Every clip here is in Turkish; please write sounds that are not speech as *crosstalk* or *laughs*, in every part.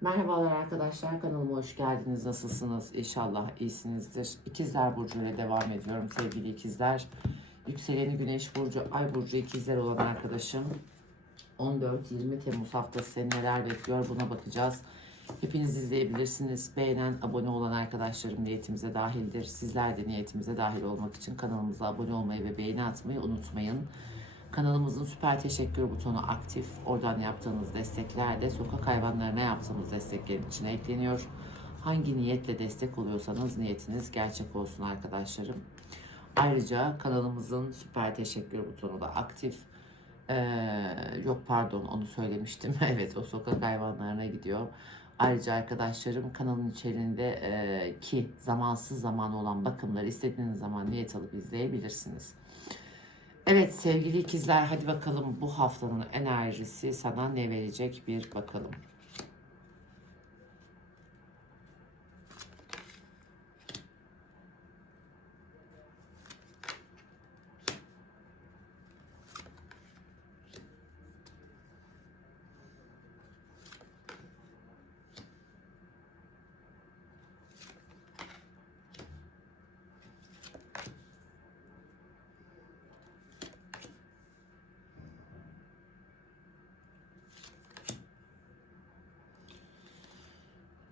Merhabalar arkadaşlar kanalıma hoş geldiniz. Nasılsınız? İnşallah iyisinizdir. İkizler Burcu ile devam ediyorum sevgili ikizler. Yükseleni Güneş Burcu, Ay Burcu ikizler olan arkadaşım. 14-20 Temmuz haftası seni neler bekliyor buna bakacağız. Hepiniz izleyebilirsiniz. Beğenen, abone olan arkadaşlarım niyetimize dahildir. Sizler de niyetimize dahil olmak için kanalımıza abone olmayı ve beğeni atmayı unutmayın. Kanalımızın süper teşekkür butonu aktif. Oradan yaptığınız destekler de sokak hayvanlarına yaptığımız desteklerin içine ekleniyor. Hangi niyetle destek oluyorsanız niyetiniz gerçek olsun arkadaşlarım. Ayrıca kanalımızın süper teşekkür butonu da aktif. Ee, yok pardon onu söylemiştim. *laughs* evet o sokak hayvanlarına gidiyor. Ayrıca arkadaşlarım kanalın içerisinde e, ki zamansız zaman olan bakımları istediğiniz zaman niyet alıp izleyebilirsiniz. Evet sevgili ikizler hadi bakalım bu haftanın enerjisi sana ne verecek bir bakalım.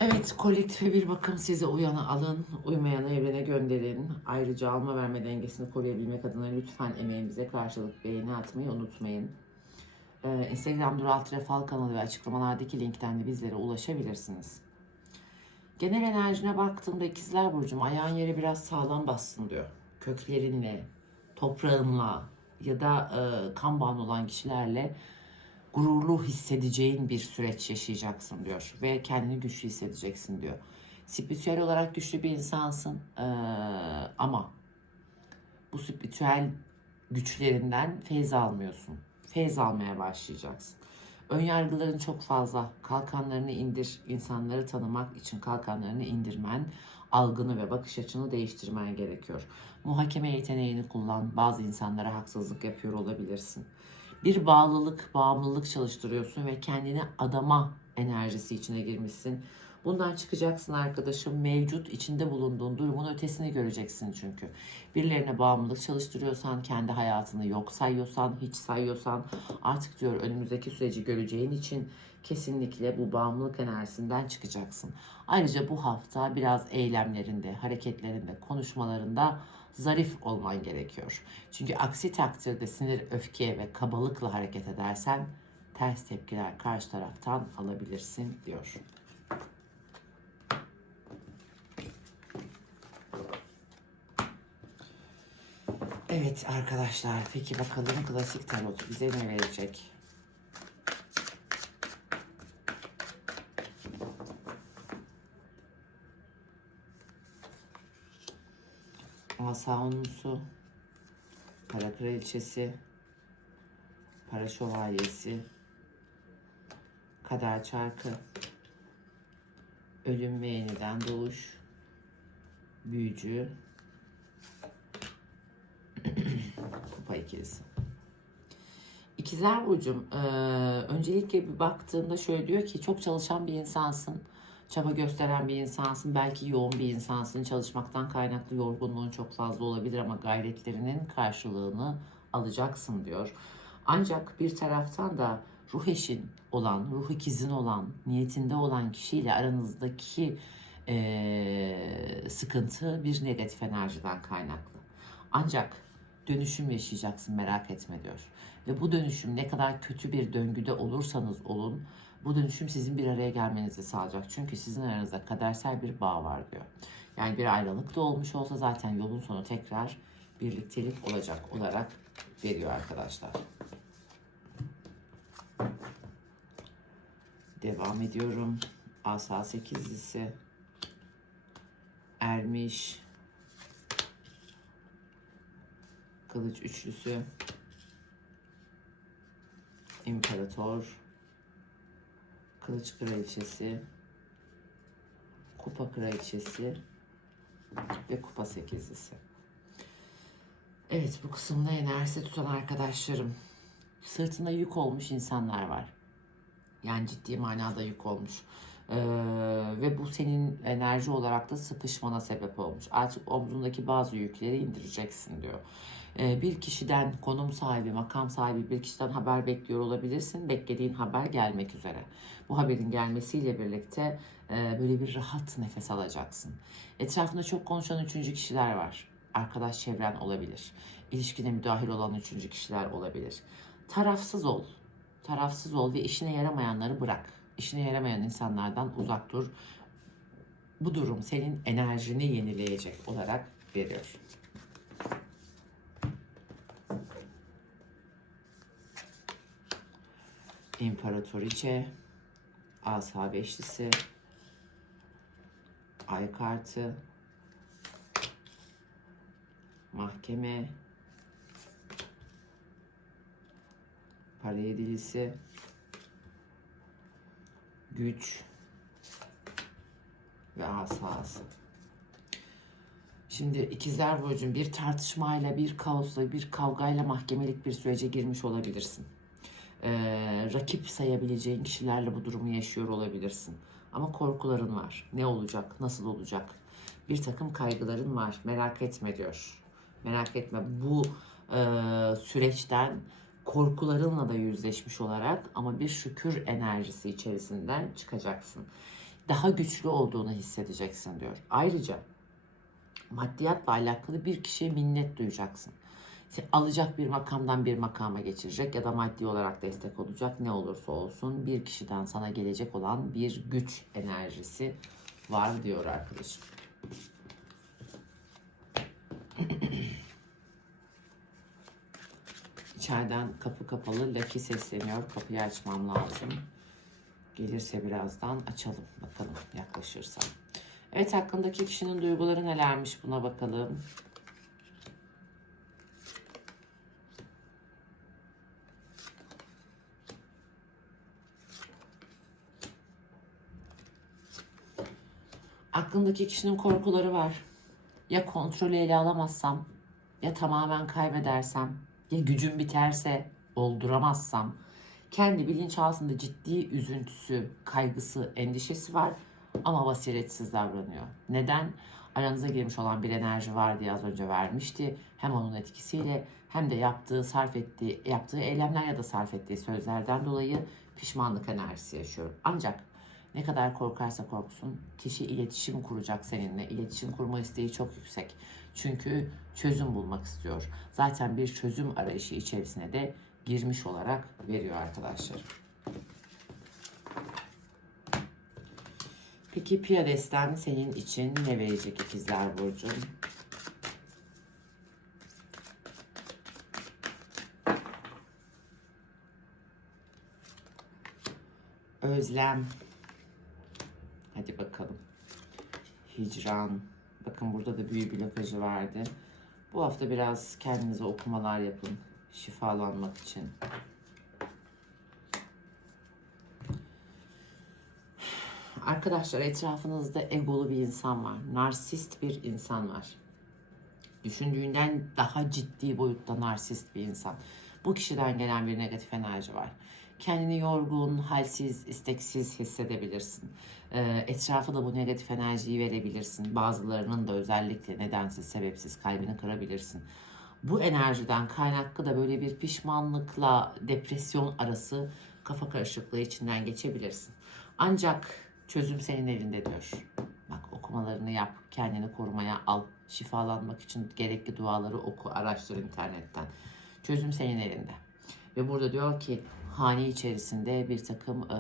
Evet kolektife bir bakım size uyanı alın, uymayanı evrene gönderin. Ayrıca alma verme dengesini koruyabilmek adına lütfen emeğimize karşılık beğeni atmayı unutmayın. Ee, Instagram Dural Trefal kanalı ve açıklamalardaki linkten de bizlere ulaşabilirsiniz. Genel enerjine baktığımda ikizler burcum ayağın yere biraz sağlam bassın diyor. Köklerinle, toprağınla ya da e, kan bağın olan kişilerle gururlu hissedeceğin bir süreç yaşayacaksın diyor ve kendini güçlü hissedeceksin diyor. Spiritüel olarak güçlü bir insansın ee, ama bu spiritüel güçlerinden feyz almıyorsun. Feyz almaya başlayacaksın. Ön yargıların çok fazla. Kalkanlarını indir. insanları tanımak için kalkanlarını indirmen, algını ve bakış açını değiştirmen gerekiyor. Muhakeme yeteneğini kullan. Bazı insanlara haksızlık yapıyor olabilirsin bir bağlılık, bağımlılık çalıştırıyorsun ve kendini adama enerjisi içine girmişsin. Bundan çıkacaksın arkadaşım. Mevcut içinde bulunduğun durumun ötesini göreceksin çünkü. Birilerine bağımlılık çalıştırıyorsan, kendi hayatını yok sayıyorsan, hiç sayıyorsan artık diyor önümüzdeki süreci göreceğin için kesinlikle bu bağımlılık enerjisinden çıkacaksın. Ayrıca bu hafta biraz eylemlerinde, hareketlerinde, konuşmalarında zarif olman gerekiyor. Çünkü aksi takdirde sinir, öfke ve kabalıkla hareket edersen ters tepkiler karşı taraftan alabilirsin diyor. Evet arkadaşlar peki bakalım klasik tarot bize ne verecek? Asa onlusu, para kraliçesi, para şövalyesi, kader çarkı, ölüm ve yeniden doğuş, büyücü, *clears throat* kupa ikilisi. İkizler Burcu'm, öncelikle bir baktığımda şöyle diyor ki çok çalışan bir insansın çaba gösteren bir insansın. Belki yoğun bir insansın. Çalışmaktan kaynaklı yorgunluğun çok fazla olabilir ama gayretlerinin karşılığını alacaksın diyor. Ancak bir taraftan da ruh eşin olan, ruh ikizin olan, niyetinde olan kişiyle aranızdaki e, sıkıntı bir negatif enerjiden kaynaklı. Ancak dönüşüm yaşayacaksın merak etme diyor. Ve bu dönüşüm ne kadar kötü bir döngüde olursanız olun bu dönüşüm sizin bir araya gelmenizi sağlayacak. Çünkü sizin aranızda kadersel bir bağ var diyor. Yani bir ayrılık da olmuş olsa zaten yolun sonu tekrar birliktelik olacak olarak veriyor arkadaşlar. Devam ediyorum. Asa sekizlisi. Ermiş. Kılıç üçlüsü. İmparator. Kılıç Kraliçesi, Kupa Kraliçesi ve Kupa Sekizlisi. Evet bu kısımda enerjisi tutan arkadaşlarım. Sırtında yük olmuş insanlar var. Yani ciddi manada yük olmuş. Ee, ve bu senin enerji olarak da sıkışmana sebep olmuş. Artık omzundaki bazı yükleri indireceksin diyor. Ee, bir kişiden konum sahibi, makam sahibi bir kişiden haber bekliyor olabilirsin. Beklediğin haber gelmek üzere. Bu haberin gelmesiyle birlikte e, böyle bir rahat nefes alacaksın. Etrafında çok konuşan üçüncü kişiler var. Arkadaş çevren olabilir. İlişkine müdahil olan üçüncü kişiler olabilir. Tarafsız ol. Tarafsız ol ve işine yaramayanları bırak. İşine yaramayan insanlardan uzak dur. Bu durum senin enerjini yenileyecek olarak veriyor. İmparatoriçe, Asa Beşlisi, Ay kartı, Mahkeme, Para yedilisi, Güç ve Asası. Şimdi ikizler burcun bir tartışmayla, bir kaosla, bir kavgayla mahkemelik bir sürece girmiş olabilirsin. Ee, rakip sayabileceğin kişilerle bu durumu yaşıyor olabilirsin. Ama korkuların var. Ne olacak? Nasıl olacak? Bir takım kaygıların var. Merak etme diyor. Merak etme. Bu e, süreçten korkularınla da yüzleşmiş olarak ama bir şükür enerjisi içerisinden çıkacaksın. Daha güçlü olduğunu hissedeceksin diyor. Ayrıca maddiyatla alakalı bir kişiye minnet duyacaksın. İşte alacak bir makamdan bir makama geçirecek ya da maddi olarak destek olacak ne olursa olsun bir kişiden sana gelecek olan bir güç enerjisi var diyor arkadaşım. *clears throat* İçeriden kapı kapalı Lucky sesleniyor. Kapıyı açmam lazım. Gelirse birazdan açalım. Bakalım yaklaşırsa. Evet hakkındaki kişinin duyguları nelermiş buna bakalım. Aklındaki kişinin korkuları var. Ya kontrolü ele alamazsam, ya tamamen kaybedersem, ya gücüm biterse, olduramazsam. Kendi bilinçaltında ciddi üzüntüsü, kaygısı, endişesi var ama basiretsiz davranıyor. Neden? Aranıza girmiş olan bir enerji var diye az önce vermişti. Hem onun etkisiyle hem de yaptığı, sarf ettiği, yaptığı eylemler ya da sarf ettiği sözlerden dolayı pişmanlık enerjisi yaşıyor. Ancak ne kadar korkarsa korksun kişi iletişim kuracak seninle. İletişim kurma isteği çok yüksek. Çünkü çözüm bulmak istiyor. Zaten bir çözüm arayışı içerisine de girmiş olarak veriyor arkadaşlar. Peki Piyades'ten senin için ne verecek ikizler Burcu? Özlem. Hadi bakalım. Hicran. Bakın burada da büyü blokajı vardı. Bu hafta biraz kendinize okumalar yapın. Şifalanmak için. Arkadaşlar etrafınızda egolu bir insan var. Narsist bir insan var. Düşündüğünden daha ciddi boyutta narsist bir insan. Bu kişiden gelen bir negatif enerji var. Kendini yorgun, halsiz, isteksiz hissedebilirsin. Ee, etrafa da bu negatif enerjiyi verebilirsin. Bazılarının da özellikle nedensiz, sebepsiz kalbini kırabilirsin. Bu enerjiden kaynaklı da böyle bir pişmanlıkla depresyon arası kafa karışıklığı içinden geçebilirsin. Ancak çözüm senin elinde diyor. Bak okumalarını yap, kendini korumaya al, şifalanmak için gerekli duaları oku, araştır internetten. Çözüm senin elinde. Ve burada diyor ki hane içerisinde bir takım e,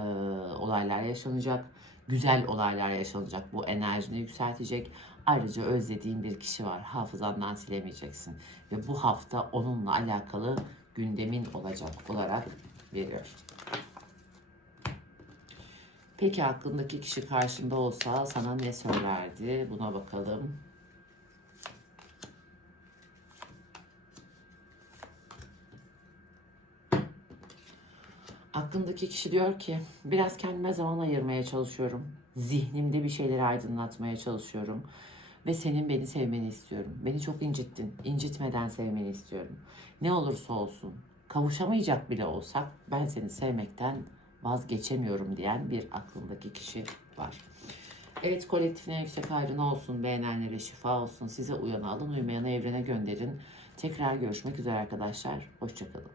olaylar yaşanacak. Güzel olaylar yaşanacak. Bu enerjini yükseltecek. Ayrıca özlediğin bir kişi var. Hafızandan silemeyeceksin. Ve bu hafta onunla alakalı gündemin olacak olarak veriyor. Peki aklındaki kişi karşında olsa sana ne söylerdi? Buna bakalım. Aklındaki kişi diyor ki biraz kendime zaman ayırmaya çalışıyorum. Zihnimde bir şeyleri aydınlatmaya çalışıyorum. Ve senin beni sevmeni istiyorum. Beni çok incittin. İncitmeden sevmeni istiyorum. Ne olursa olsun kavuşamayacak bile olsak ben seni sevmekten vazgeçemiyorum diyen bir aklındaki kişi var. Evet kolektifine yüksek hayrına olsun, beğenenlere şifa olsun, size uyanı alın, uymayanı evrene gönderin. Tekrar görüşmek üzere arkadaşlar, hoşçakalın.